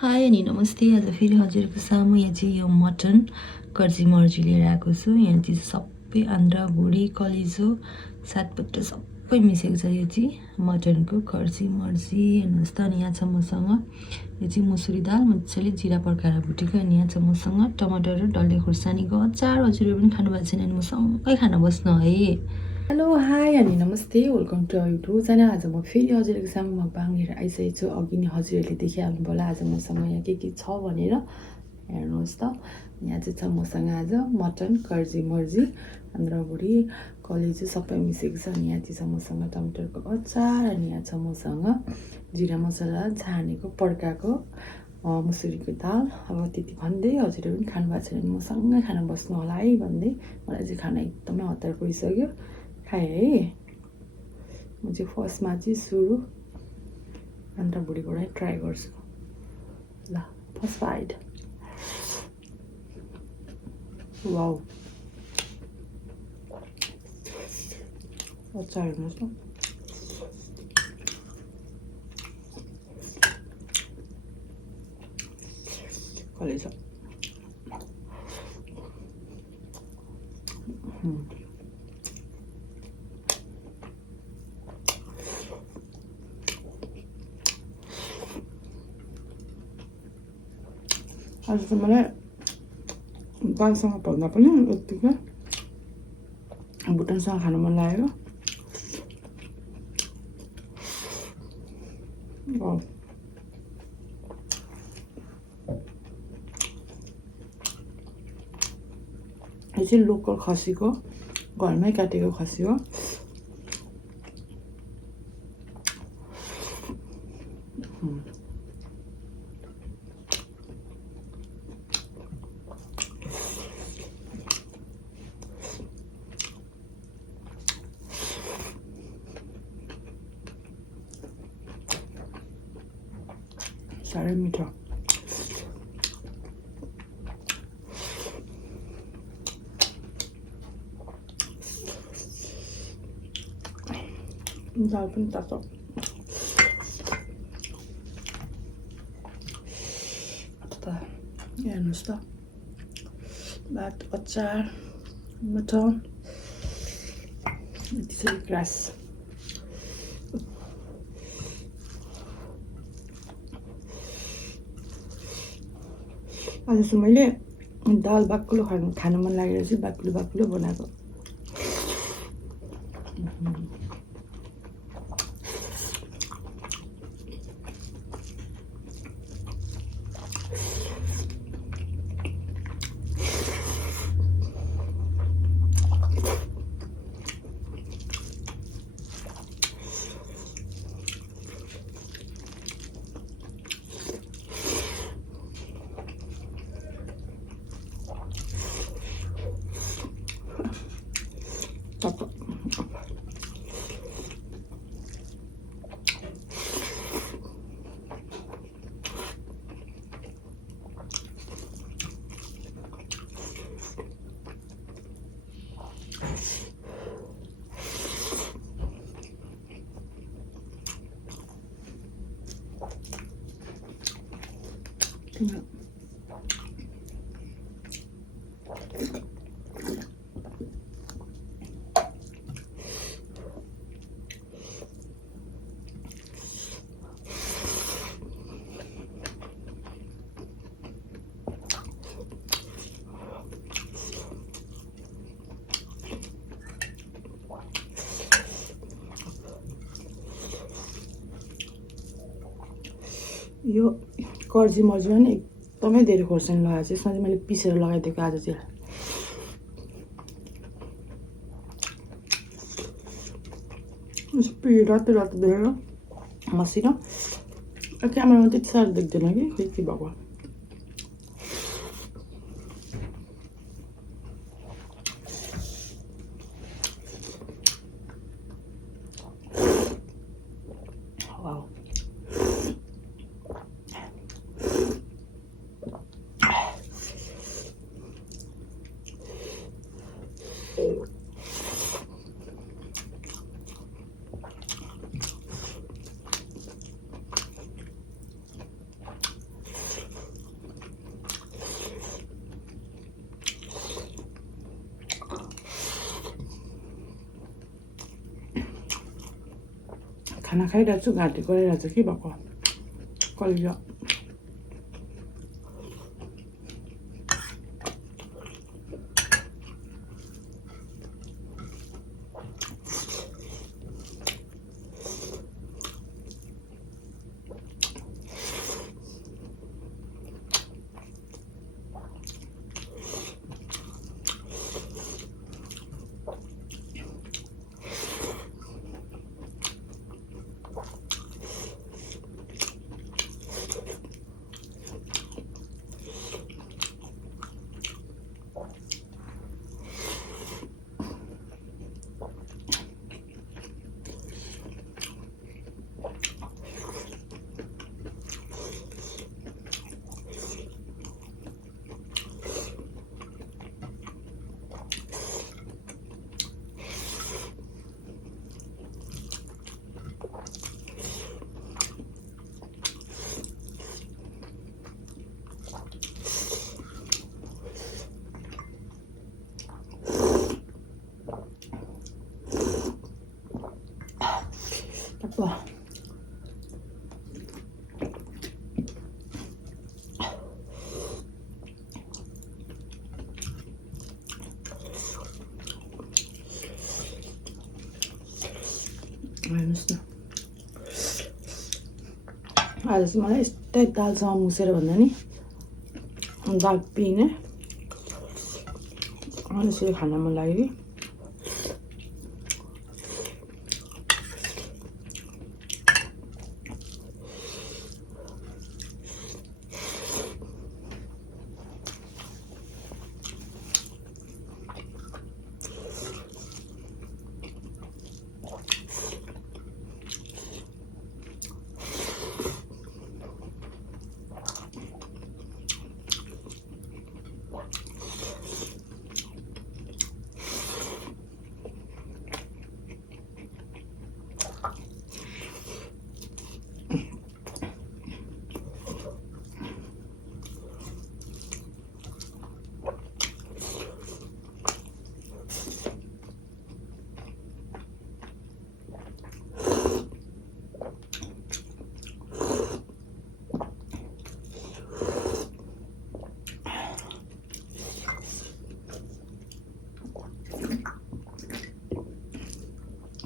High अनि नमस्ते। आज फेरि हजुरको सामु यहाँ चाहिँ यो मटन कर्जी मर्जी लिएर आएको छु। यहाँ चाहिँ सबै आन्द्रा भुँडी कलेजो सातपट्टा सबै मिसेको छ। यो चाहिँ मटनको कर्जी मर्जी हेर्नुहोस् त। अनि यहाँ छ मसँग यो चाहिँ मुसुरी दाल मजाले जिरा पड्काएर भुटेको। अनि यहाँ छ मसँग टमाटर र डल्ले खुर्सानीको अचार। हजुरहरू पनि खानुभएको छैन भने मसँगै खान बस्नु है। हेलो हाई अनि नमस्ते, welcome to our YouTube channel. आज म फेरि हजुरहरूको सामु मकबाङ लिएर आइसकेको छु। अघि नै हजुरहरूले देखिहाल्नु होला आज मसँग यहाँ के छ भनेर। हेर्नुहोस् त, यहाँ चाहिँ छ मसँग आज मटन कर्जी मर्जी आन्द्राभुँडी कलेजो सबै मिसेको छ। अनि यहाँ चाहिँ छ मसँग टमाटरको अचार। अनि यहाँ छ मसँग जिरा मसला छानेको पड्काएको मुसुरीको दाल। अब त्यति भन्दै हजुरहरू पनि खानुभएको छैन भने मसँगै खान बस्नु होला है भन्दै मलाई चाहिँ खाना एकदमै हतार परिसक्यो। खाएँ है। म चाहिँ फर्स्टमा चाहिँ सुरु आन्द्राभुँडीबाट ट्राई गर्छु। ल फर्स्ट बाइट। वाउ, अचार हेर्नुहोस् त। कलेजो आज त मलाई दालसँग भन्दा पनि यत्तिकै भुटनसँग खानु मन लाग्यो। यो चाहिँ लोकल खसीको घरमै काटेको खसी हो। साह्रै मिठो। दाल पनि तातो। हेर्नुहोस् त, भात अचार मटन त्यसरी ग्रास। आज चाहिँ मैले दाल बाक्लो खानु मन लागेर चाहिँ बाक्लो बनाएको। यो कर्जी मर्जीमा नि एकदमै धेरै खोर्सानी लगाएको छ। यसमा चाहिँ मैले पिसेर लगाइदिएको आज चाहिँ। रातो रातो देखेर मसिनो क्यामेरामा त्यति साह्रो देख्दैन कि के भएको। खाना खाइरहेको छु, घाँटी कराइरहेको छ के भएको कलिजा। Apa? हेर्नुहोस् न, आज चाहिँ मलाई यस्तै दालसँग मुसेर भन्दा नि दाल पिने यसरी खान मन लाग्यो कि।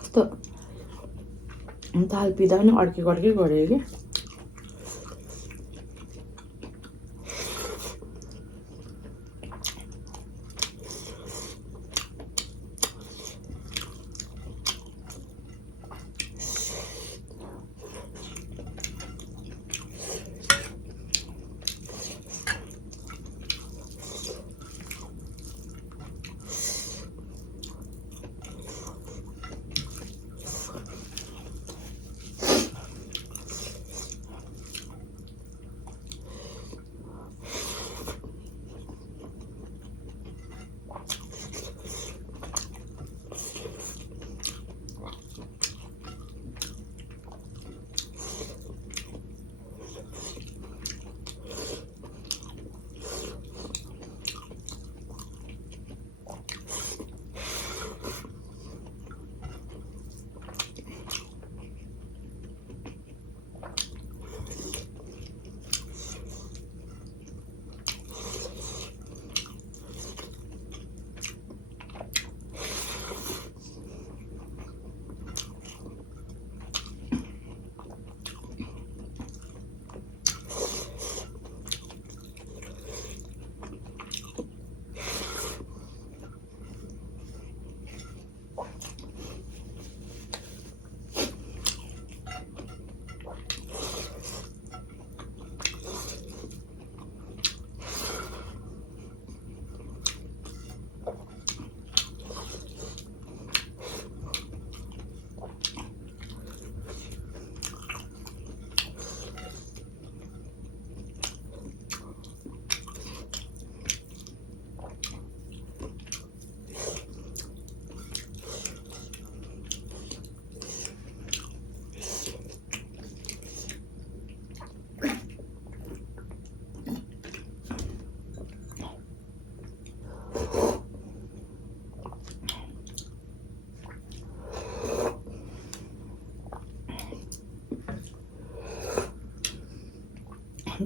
कस्तो दाल पिँदा पनि अड्के गऱ्यो कि।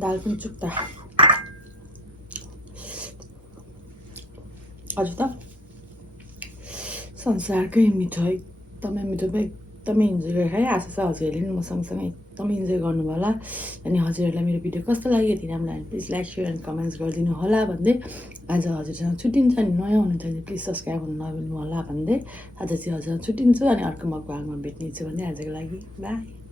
दाल पनि चुक्ता हजुर त संसारकै मिठो एकदमै मिठो एकदमै इन्जोय गरेर खाएँ। आशा छ हजुरहरूले पनि म सँगसँगै एकदमै इन्जोय गर्नुभयो होला। अनि हजुरहरूलाई मेरो भिडियो कस्तो लाग्यो यति राम्रो लाग्यो please like share and comments गरिदिनु होला भन्दै आज हजुरसँग छुट्टिन्छ। अनि नयाँ हुनुहुन्छ भने प्लिज सब्सक्राइब गर्नु नभुल्नु होला भन्दै आज चाहिँ हजुरसँग छुट्टिन्छु। अनि अर्को मकबाङमा भेट्नेछु भन्दै आजको लागि बाई।